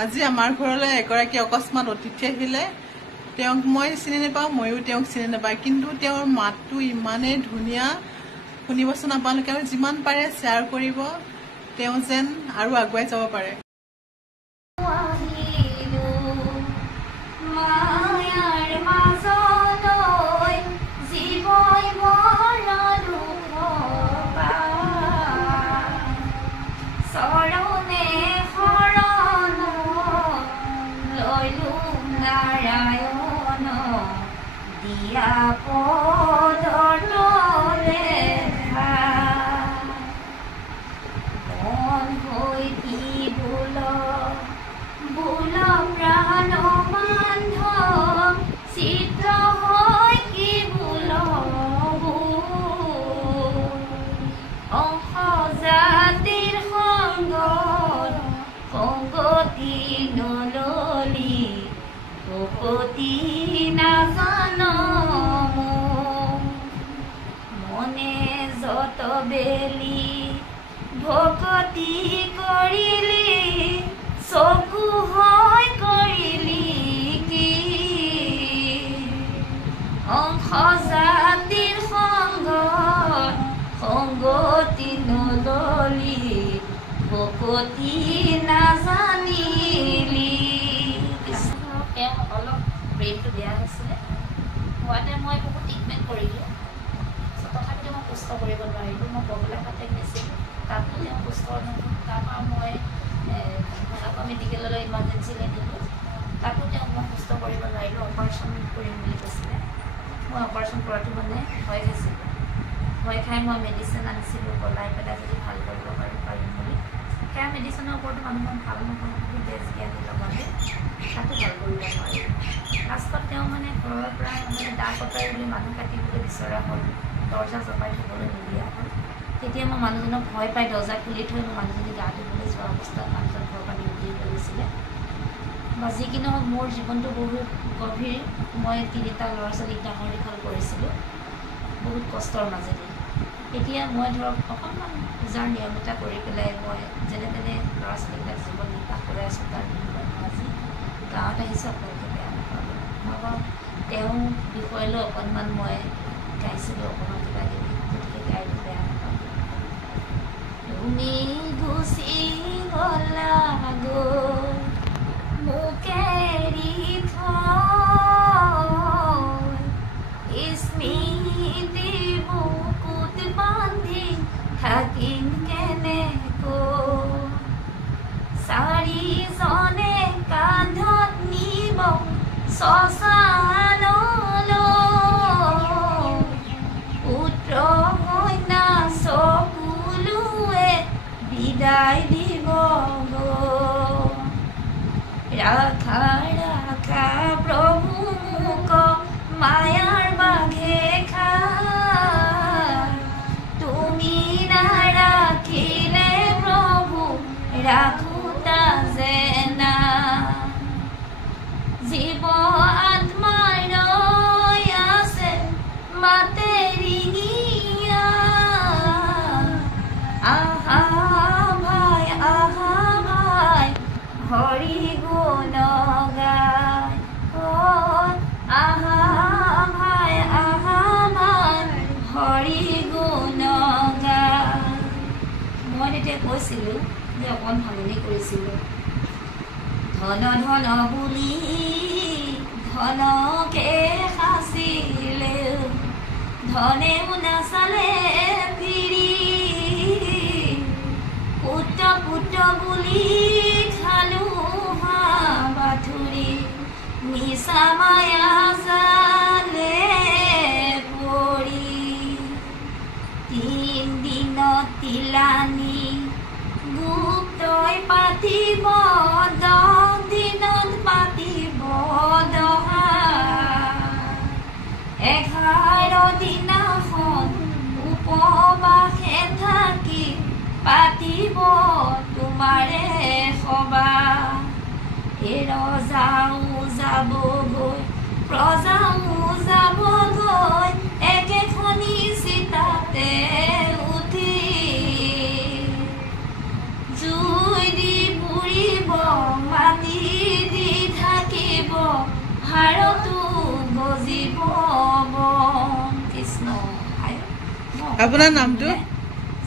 আজি আমাৰ ঘৰলৈ এগৰাকী অকস্মাত অতিথি আহিলে। তেওঁক মই চিনি নাপাওঁ, ময়ো তেওঁক চিনি নাপাওঁ, কিন্তু তেওঁৰ মাতটো ইমানেই ধুনীয়া। শুনিবচোন আপোনালোকে, আৰু যিমান পাৰে শ্বেয়াৰ কৰিব, তেওঁ যেন আৰু আগুৱাই যাব পাৰে। বেলি ভকতি কৰিলি চকু হয় কৰিলি কি অংশ জাতিৰ সংগত সংগতি নললি ভকতি নাজানিলি। তেওঁ অলপ ব্ৰেইনটো বেয়া হৈছিলে, হোৱাতে মই বহুত ট্ৰিটমেণ্ট কৰিলোঁ, তথাপিতো মই সুস্থ কৰিব নোৱাৰিলোঁ। মই বগলাঘাটে নিছিলোঁ, তাতো তেওঁ সুস্থ নহ'ল। তাৰপৰা মই আকৌ মেডিকেললৈ ইমাৰ্জেঞ্চিলৈ নিলোঁ, তাতো তেওঁক মই সুস্থ কৰিব নোৱাৰিলোঁ। অপাৰেশ্যন কৰিম বুলি কৈছিলে। মই অপাৰেশ্যন কৰাটো মানে ভয় খাইছিলোঁ। ভয় খাই মই মেডিচিন আনিছিলোঁ, গলাই পেলাই যদি ভাল কৰিব পাৰিম বুলি। সেয়া মেডিচিনৰ ওপৰতো মানুহজন ভাল নহয়, বহুত বেজ জ্ঞানী লগতে তাতো ভাল কৰিব নোৱাৰিলোঁ। লাষ্টত তেওঁ মানে ঘৰৰ পৰা মানে দা কটাৰী বুলি মানুহ কাটিবলৈ বিচৰা হ'ল, দৰ্জা জপাই থ'বলৈ নিদিয়া হ'ল। তেতিয়া মই মানুহজনক ভয় পাই দৰ্জা খুলি থৈ মই মানুহজনী গা ধুবলৈ যোৱা অৱস্থাত মানুহজন ঘৰৰ পৰা নিউটি কৰিছিলে। বা যি কি নহওক মোৰ জীৱনটো বহুত গভীৰ। মই 3টা ল'ৰা ছোৱালীক ডাঙৰ দীঘল কৰিছিলোঁ বহুত কষ্টৰ মাজেদি। এতিয়া মই ধৰক অকণমান পূজাৰ নিয়ম এটা কৰি পেলাই মই যেনে তেনে ল'ৰা ছোৱালীবিলাক জীৱন নিৰ্বাহ কৰি আছোঁ। তাৰ বিনিময়ত মই আজি গাঁৱত আহিছোঁ, আপোনালোকে বেয়া নাপাব। মই বাৰু তেওঁৰ বিষয়লৈ অকণমান মই গাইছিলোঁ, অকণমান কিবা কিবি, গতিকে গাইটো বেয়া নাপাব। তুমি গুচি গলা গৈ মোকে এৰি থৈ, স্মৃতি বুকুত বান্ধি থাকিম কেনেকৈ, চাৰিজনে কান্ধত নিব শ্মশানলৈ, পুত্ৰ কন্যা সকলোৱে বিদায় দিব ৰাখা ৰাখা প্ৰভু মোক মায়াৰ বাঘে খাই, তুমি নাৰাখিলে প্ৰভু ৰাখোতা যেনা, জীৱ আত্মাই ৰৈ আছে মাতে ৰিঙিয়া, আহা ভাই হৰি গুণ গায়, আহা ভাই হৰি গুণ গায়। মই তেতিয়া কৈছিলোঁ যে অকণ ভাঙনি কৰিছিলোঁ, ধন ধন বুলি ধনকে সাঁচিলে, ধনেও নাচালে ফিৰি, পুত্ৰ পুত্ৰ বুলি খালো বাথুৰি, মিছা মায়া জালে পৰি, 3 দিনত তিলানি গুপ্তই পাতিব, 10 দিনত পাতিব দহা, 11 দিনাখন উপবাসে থাকি পাতিব তোমাৰে সবাহ, ৰজাও যাবগৈ প্ৰজাও যাবগৈ, একেখনি চিতাতে উঠি, জুই দি পুৰিব মাটি দি থাকিব হাড়তো গজিব বন কৃষ্ণ আপোনাৰ নামটো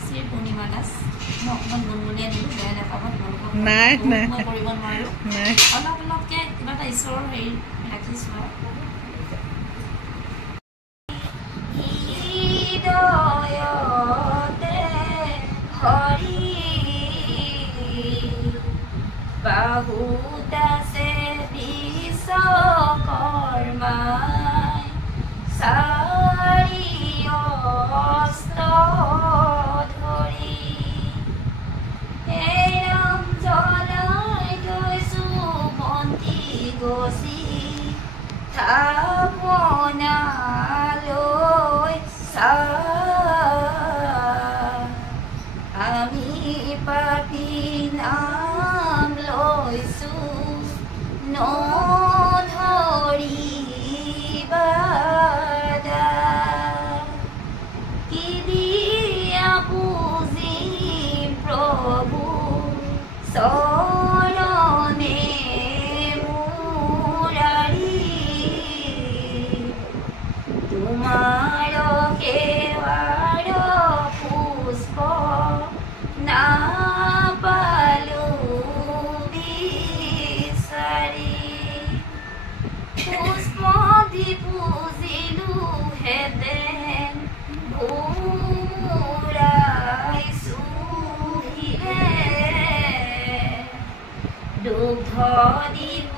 শ্ৰী পূৰ্ণিমা দাস মই অকণমান গুণগুণীয়া দিলোঁ বেয়া নাপাব নাই নাই মই কৰিব নোৱাৰোঁ নাই অলপ অলপকৈ কিবা এটা ঈশ্বৰৰ হেৰি ৰাখিছোঁ আৰু হৃদয়তে হৰি বাহুত আছে বিশ্বকৰ্মাই চাৰি অস্ত্ৰ ধৰি এই নাম জ্বলাই থৈছোঁ বন্তি গছি থাপনালৈ আমি পাপী নাম লৈছোঁ নধৰিবা কি দিয়া পুজিম প্ৰভু চৰণে মুৰাৰী তোমাৰ সেৱাৰ পুষ্প নাপালোঁ বিচাৰি পুষ্প দি পুজিলোঁ হেতেন ভূৰাইছোঁ দুগ্ধ দিব